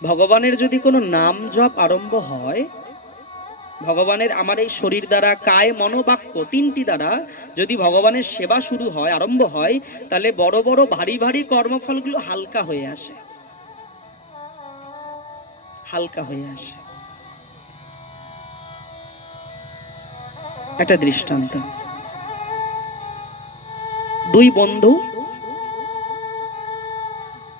ভগবানের যদি কোনো নাম জপ আরম্ভ হয়, ভগবানের আমার এই শরীর দ্বারা, কায় মনোবাক্য তিনটি দ্বারা যদি ভগবানের সেবা শুরু হয়, আরম্ভ হয়, তাহলে বড় বড় ভারী ভারী কর্মফলগুলো হালকা হয়ে আসে, হালকা হয়ে আসে। একটা দৃষ্টান্ত, দুই বন্ধু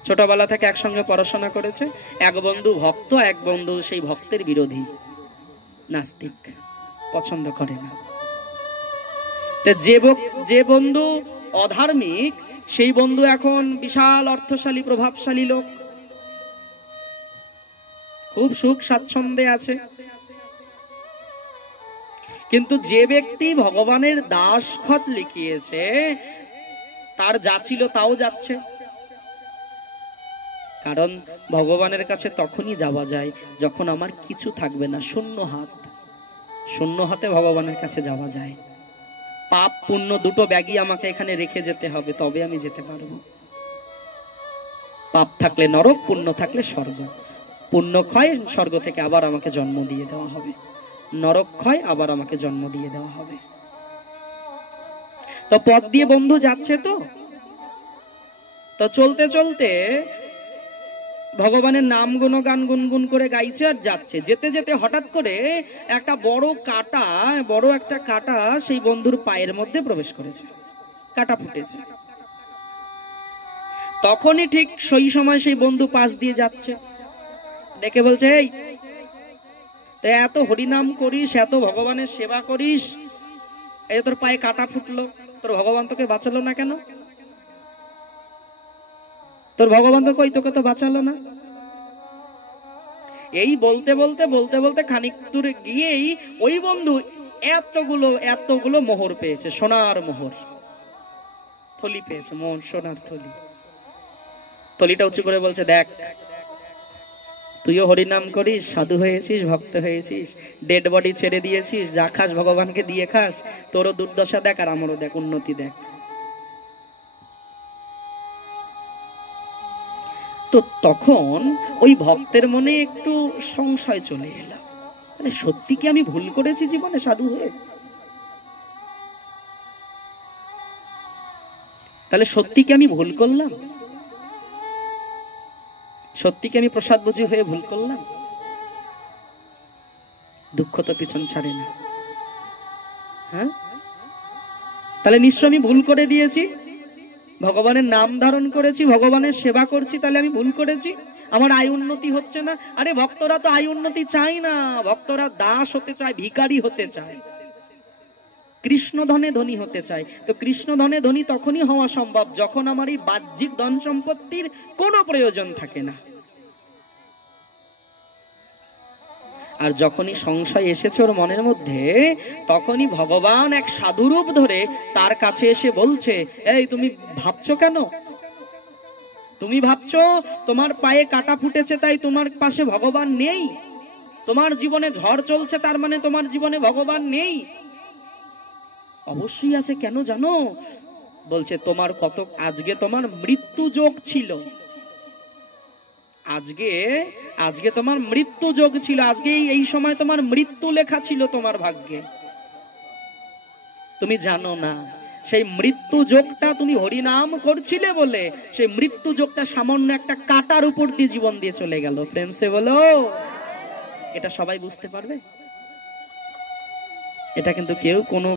ছোটবেলা থেকে একসঙ্গে পড়াশোনা করেছে। এক বন্ধু ভক্ত, এক বন্ধু সেই ভক্তের বিরোধী, নাস্তিক, পছন্দ করে না। যে বন্ধু অধার্মিক, সেই বন্ধু এখন বিশাল অর্থশালী, প্রভাবশালী লোক, খুব সুখ স্বাচ্ছন্দ্যে আছে। কিন্তু যে ব্যক্তি ভগবানের দাসখত লিখিয়েছে, তার যা ছিল তাও যাচ্ছে। কারণ ভগবানের কাছে তখনই যাওয়া যায় যখন আমার কিছু থাকবে না, শূন্য হাত, শূন্য হাতে ভগবানের কাছে যাওয়া যায়। পাপ পুণ্য দুটো ব্যাগই আমাকে এখানে রেখে যেতে হবে, তবে আমি যেতে পারবো। পাপ থাকলে নরক, পুণ্য থাকলে স্বর্গ। পুণ্য ক্ষয়, স্বর্গ থেকে আবার আমাকে জন্ম দিয়ে দেওয়া হবে, নরক ক্ষয়, আবার আমাকে জন্ম দিয়ে দেওয়া হবে। তো পথ দিয়ে বন্ধু যাচ্ছে, তো চলতে চলতে ভগবানের নাম গুণগান গুনগুন করে গাইছে আর যাচ্ছে। যেতে যেতে হঠাৎ করে একটা বড় একটা কাঁটা সেই বন্ধুর পায়ের মধ্যে প্রবেশ করেছে, কাঁটা ফুটেছে। তখনই ঠিক সেই সময় সেই বন্ধু পাশ দিয়ে যাচ্ছে, ডেকে বলছে, এই এত হরিনাম করিস, এত ভগবানের সেবা করিস, এই তোর পায়ে কাঁটা ফুটলো, তোর ভগবান তোকে বাঁচালো না কেন? তোর ভগবান তো কই, তোকে তো বাঁচালো না। এই বলতে বলতে বলতে বলতে খানিক দূরে গিয়েই ওই বন্ধু এতগুলো মোহর পেয়েছে, সোনার মোহর, থলি পেয়েছে, মোহর, সোনার থলি। থলিটা উঁচু করে বলছে, দেখ, তুইও হরিনাম করিস, সাধু হয়েছিস, ভক্ত হয়েছিস, ডেড বডি ছেড়ে দিয়েছিস, যা খাস ভগবানকে দিয়ে খাস, তোরও দুর্দশা দেখ আর আমারও দেখ, উন্নতি দেখ। তো তখন ওই ভক্তের মনে একটু সংশয় চলে এলো, মানে সত্যি কি আমি ভুল করেছি জীবনে সাধু হয়ে? তাহলে সত্যি কি আমি ভুল করলাম? সত্যি কি আমি প্রসাদ বুঝি হয়ে ভুল করলাম? দুঃখ তো পিছন ছাড়ে না। হ্যাঁ, তাহলে নিশ্চয় আমি ভুল করে দিয়েছি, ভগবানের নাম ধারণ করেছি, ভগবানের সেবা করছি, তাহলে আমি ভুল করেছি, আমার আয় উন্নতি হচ্ছে না। আরে ভক্তরা তো আয় উন্নতি চায় না, ভক্তরা দাস হতে চায়, ভিখারি হতে চায়, কৃষ্ণ ধনে ধনী হতে চায়। তো কৃষ্ণ ধনে ধনী তখনই হওয়া সম্ভব যখন আমার এই বাহ্যিক ধন সম্পত্তির কোনো প্রয়োজন থাকে না। আর যখনই সংশয় এসেছে ওর মনের মধ্যে, তখনই ভগবান এক সাধুরূপ ধরে তার কাছে এসে বলছে, এই তুমি ভাবছো কেন? তুমি ভাবছো তোমার পায়ে কাঁটা ফুটেছে তাই তোমার পাশে ভগবান নেই? তোমার জীবনে ঝড় চলছে তার মানে তোমার জীবনে ভগবান নেই? অবশ্যই আছে। কেন জানো? বলছে, তোমার আজকে তোমার মৃত্যু যোগ ছিল, আজকে তোমার মৃত্যু যোগ ছিল, আজকে এই সময় তোমার মৃত্যু লেখা ছিল তোমার ভাগ্যে। তুমি জানো না, সেই মৃত্যু যোগটা তুমি হরিনাম করছিলে বলে সেই মৃত্যু যোগটা সামান্য একটা কাঁটার উপর দিয়ে জীবন দিয়ে চলে গেল। প্রেম সে বলো, এটা সবাই বুঝতে পারবে? এটা কিন্তু কেউ কোনো